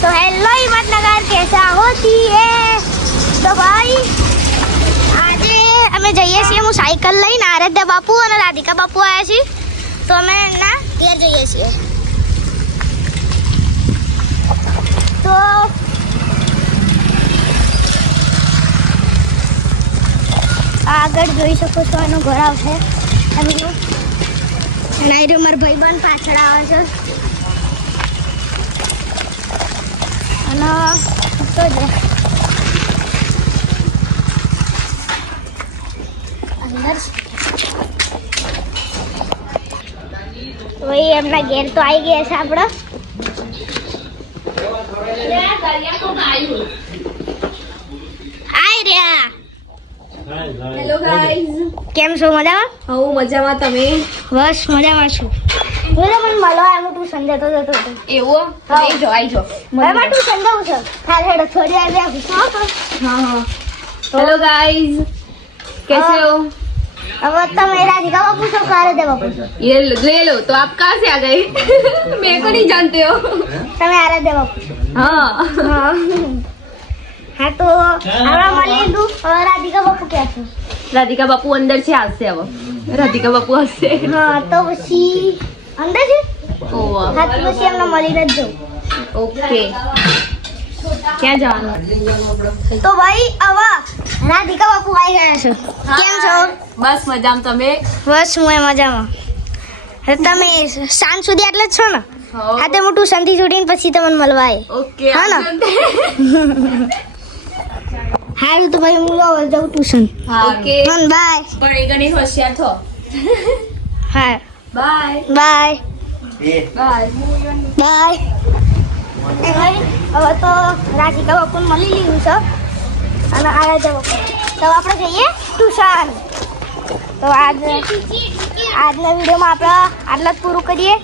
तो हेलो हिम्मतनगर कैसा होती है। तो भाई આજે અમે જઈએ છીએ, હું સાયકલ લઈને આરાધ્ય બાપુ અને રાધિકા બાપુ આવ્યા છીએ, તો અમે એમના ઘેર જઈએ છીએ. તો આગળ જોઈ શકો છો એનું ઘર આવશે એમનું, અને એ રહ્યો મારો ભાઈબંધ પાછળ આવે છે. અને તો જ અંદર વહી એમના ઘેર તો આવી ગયા છે આપણે. આઈ રહ્યા. હેલો ગાઈઝ, કેમ છો? મજામાં? હું મજામાં, તમે? બસ મજામાં છું. બોલો, મને મળવા એમ તું સંજતો જતો હતો. એવો આવી જાઓ. એમાં તું સંજાવું છે. હાલ હેડો થોડી વાર રહ્યા પૂછો. हाँ. हेलो गाइस, कैसे हो? अब તમે રાધિકા બાપુ છો કારે દે બાપુ? ये ले लो. तो आप कहाँ से आ गए? मेरे को नहीं जानते हो. તમે આરાધ્ય બાપુ? हाँ. હા તો હમણાં મળી લીધું. હવે રાધિકા બાપુ ક્યાં છે? राधिका बापू अंदर से हंसते अब. राधिका बापू हंसते. હા તો પછી અંદર છે. ओह, હા તો પછી એમને મળીને જ જાઉં. ओके. ક્યાં જવાનું? તો ભાઈ હવે રાધિકા બાપુ આવી ગયા છે. કેમ છો? બસ મજામાં, તમે? બસ હું એ મજામાં. હવે તમે સાંજ સુધી એટલે જ છો ને? હા તો હું ટ્યુશનથી છૂટીને પછી તમને મળવા આવે. ઓકે. હા ને? હારું તો ભાઈ હું જાઉં ટ્યુશન. ઓકે. બાય. પણ એ ગણી હોશિયાર થો. હા બાય બાય બાય. બાય. ભાઈ હવે તો રાધિકા બાપુને મળી લીધું છે અને આરાધ્ય બાપુ, તો આપણે જઈએ ટ્યુશન. તો આજના વિડીયોમાં આપણે આટલા જ પૂરું કરીએ.